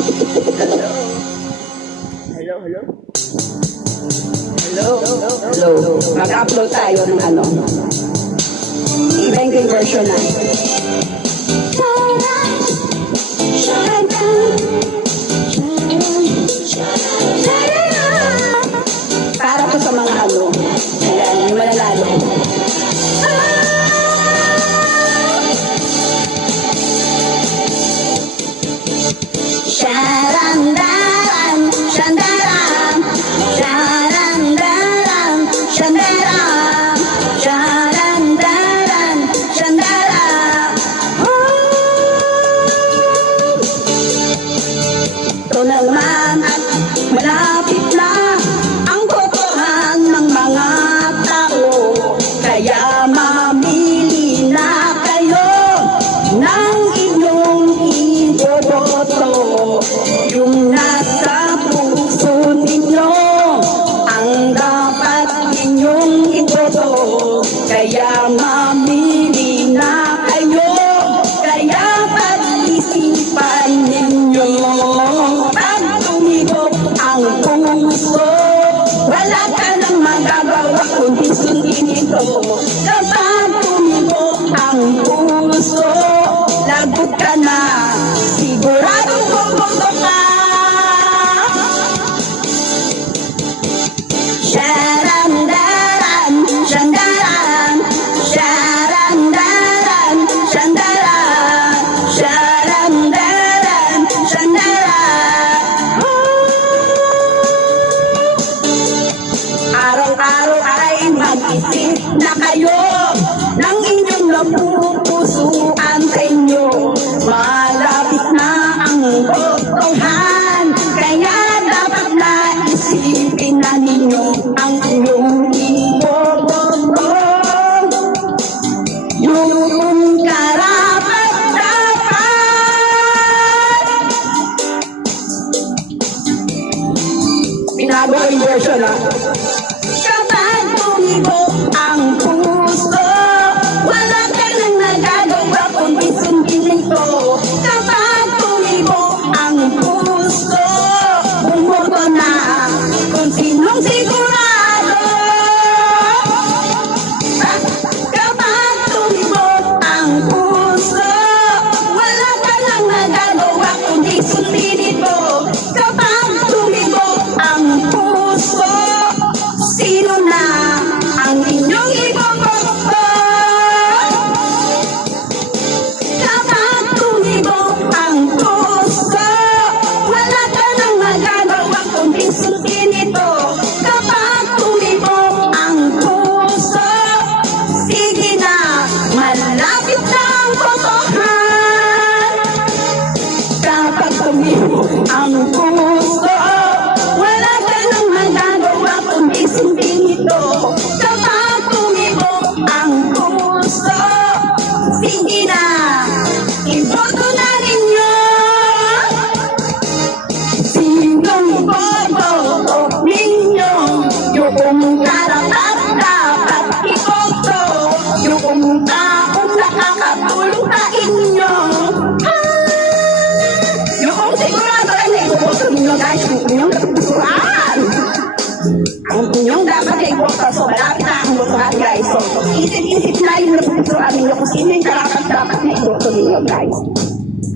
Hello, hello. Hello, hello. Mag-upload tayo ng ano. Iba yung version na. Para to sa mga ano. Ayan, yung malalalo. Sharandaran, shandaran, sharandaran, shandaran, sharandaran, shandaran. Ito naman, malapit na ang botohan ng mga tao, kaya mamili na kayo ng inyong iboboto. Yung nasa puso ninyo ang dapat ninyong iboto, kaya mamili na kayo, kaya pag-isipan ninyo. Pag tumibok ang puso, wala ka nang magagawa kundi sundin ito. Kapag tumibok ang puso, lagot ka na, siguradong puputok ka. Sharandaran, shandaran, sharandaran, shandaran, sharandaran, shandaran. Araw-araw ay mag-isip na kayo ng inyong napupusuan sa inyo. Malapit na ang botohan, kaya dapat na isipin na ninyo ang inyong iboboto. Yung karapat-dapat. Binago yung version ha. Kapag tumibok ang puso, wala ka nang nagagawa kundi sundin ito. Kapag tumibok ang puso, bumoto na kung sinong sigurado. Kapag tumibok ang puso, wala ka nang nagagawa kundi sundin ito. Kapag tumibok ang puso, sino na ang inyong iboboto? Kapag tumibok ang puso, wala ka nang magagawa kundi sundin ito. Kapag tumibok ang puso, sige na, malapit na ang botohan. Kapag tumibok ang puso, wala ka nang magagawa kundi sundin ito. Kapag tumibok ang puso, sige na, iboto na ninyo. Sinong iboboto ninyo? Yung karapat-dapat iboto, yung taong nakakatulong sa inyo. Yung sigurado ay naiboboto ninyo guys, yung inyong napupusuan. Ang inyong dapat naiboto, so malapit na ang botohan guys. So isip-isip na yung napupusuan ninyo kung sino yung karapat-dapat naiboto ninyo guys.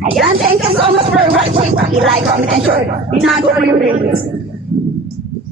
Ayan, thank you so much for watching. Paki-like, comment, and share. Binago ko yung release.